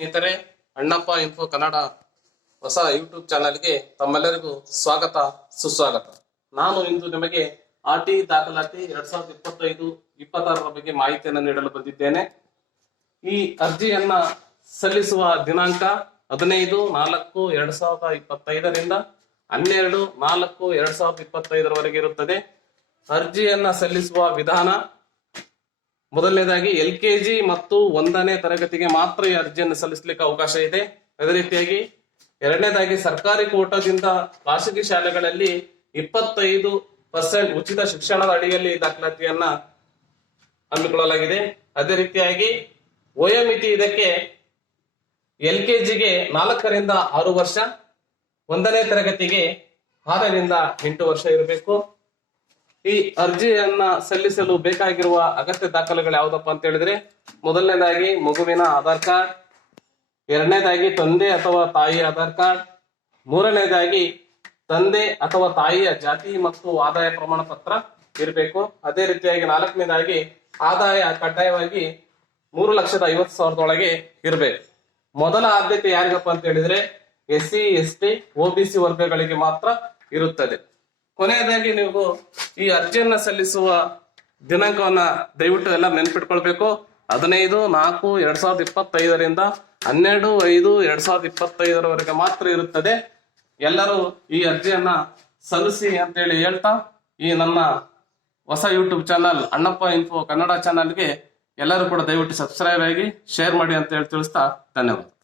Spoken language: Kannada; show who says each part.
Speaker 1: ಸ್ನೇಹಿತರೆ, ಅಣ್ಣಪ್ಪ ಇನ್ಫೋ ಕನ್ನಡ ಹೊಸ ಯೂಟ್ಯೂಬ್ ಚಾನೆಲ್ಗೆ ತಮ್ಮೆಲ್ಲರಿಗೂ ಸ್ವಾಗತ, ಸುಸ್ವಾಗತ. ನಾನು ಇಂದು ನಿಮಗೆ ಆರ್ ಟಿ ದಾಖಲಾತಿ ಎರಡ್ ಸಾವಿರದ ಇಪ್ಪತ್ತೈದು, ಇಪ್ಪತ್ತಾರರ ಬಗ್ಗೆ ಮಾಹಿತಿಯನ್ನು ನೀಡಲು ಬಂದಿದ್ದೇನೆ. ಈ ಅರ್ಜಿಯನ್ನ ಸಲ್ಲಿಸುವ ದಿನಾಂಕ ಹದಿನೈದು ನಾಲ್ಕು ಎರಡ್ ಸಾವಿರದ ಇಪ್ಪತ್ತೈದರಿಂದ ಹನ್ನೆರಡು ನಾಲ್ಕು ಎರಡ್ ಸಾವಿರದ ಇಪ್ಪತ್ತೈದರವರೆಗೆ ಇರುತ್ತದೆ. ಅರ್ಜಿಯನ್ನ ಸಲ್ಲಿಸುವ ವಿಧಾನ ಮೊದಲನೇದಾಗಿ ಎಲ್ ಕೆ ಜಿ ಮತ್ತು ಒಂದನೇ ತರಗತಿಗೆ ಮಾತ್ರ ಈ ಅರ್ಜಿಯನ್ನು ಸಲ್ಲಿಸಲಿಕ್ಕೆ ಅವಕಾಶ ಇದೆ. ಅದೇ ರೀತಿಯಾಗಿ ಎರಡನೇದಾಗಿ ಸರ್ಕಾರಿ ಕೋಟಾದಿಂದ ಖಾಸಗಿ ಶಾಲೆಗಳಲ್ಲಿ ಇಪ್ಪತ್ತೈದು ಪರ್ಸೆಂಟ್ ಉಚಿತ ಶಿಕ್ಷಣದ ಅಡಿಯಲ್ಲಿ ದಾಖಲಾತಿಯನ್ನ ಹಮ್ಮಿಕೊಳ್ಳಲಾಗಿದೆ. ಅದೇ ರೀತಿಯಾಗಿ ವಯೋಮಿತಿ ಇದಕ್ಕೆ ಎಲ್ ಕೆ ಜಿಗೆ ನಾಲ್ಕರಿಂದ ಆರು ವರ್ಷ, ಒಂದನೇ ತರಗತಿಗೆ ಆರರಿಂದ ಎಂಟು ವರ್ಷ ಇರಬೇಕು. ಈ ಅರ್ಜಿಯನ್ನ ಸಲ್ಲಿಸಲು ಬೇಕಾಗಿರುವ ಅಗತ್ಯ ದಾಖಲೆಗಳು ಯಾವುದಪ್ಪ ಅಂತ ಹೇಳಿದ್ರೆ, ಮೊದಲನೇದಾಗಿ ಮಗುವಿನ ಆಧಾರ್ ಕಾರ್ಡ್, ಎರಡನೇದಾಗಿ ತಂದೆ ಅಥವಾ ತಾಯಿ ಆಧಾರ್ ಕಾರ್ಡ್, ಮೂರನೇದಾಗಿ ತಂದೆ ಅಥವಾ ತಾಯಿಯ ಜಾತಿ ಮತ್ತು ಆದಾಯ ಪ್ರಮಾಣ ಪತ್ರ ಇರಬೇಕು. ಅದೇ ರೀತಿಯಾಗಿ ನಾಲ್ಕನೇದಾಗಿ ಆದಾಯ ಕಡ್ಡಾಯವಾಗಿ ಮೂರು ಲಕ್ಷದ ಐವತ್ತು ಸಾವಿರದೊಳಗೆ ಇರಬೇಕು. ಮೊದಲ ಆದ್ಯತೆ ಯಾರಿಗಪ್ಪ ಅಂತ ಹೇಳಿದ್ರೆ S C S T C ವರ್ಗಗಳಿಗೆ ಮಾತ್ರ ಇರುತ್ತದೆ. ಕೊನೆಯದಾಗಿ ನೀವು ಈ ಅರ್ಜಿಯನ್ನ ಸಲ್ಲಿಸುವ ದಿನಾಂಕವನ್ನ ದಯವಿಟ್ಟು ಎಲ್ಲ ನೆನ್ಪಿಟ್ಕೊಳ್ಬೇಕು. ಹದಿನೈದು, ನಾಲ್ಕು, ಎರಡ್ ಸಾವಿರದ ಇಪ್ಪತ್ತೈದರಿಂದ ಹನ್ನೆರಡು, ಐದು, ಎರಡ್ ಸಾವಿರದ ಇಪ್ಪತ್ತೈದರವರೆಗೆ ಮಾತ್ರ ಇರುತ್ತದೆ. ಎಲ್ಲರೂ ಈ ಅರ್ಜಿಯನ್ನ ಸಲ್ಲಿಸಿ ಅಂತೇಳಿ ಹೇಳ್ತಾ ಈ ನನ್ನ ಹೊಸ YouTube channel Annappa info Kannada ಚಾನಲ್ಗೆ ಎಲ್ಲರೂ ಕೂಡ ದಯವಿಟ್ಟು ಸಬ್ಸ್ಕ್ರೈಬ್ ಆಗಿ ಶೇರ್ ಮಾಡಿ ಅಂತ ಹೇಳಿ ತಿಳಿಸ್ತಾ ಧನ್ಯವಾದ.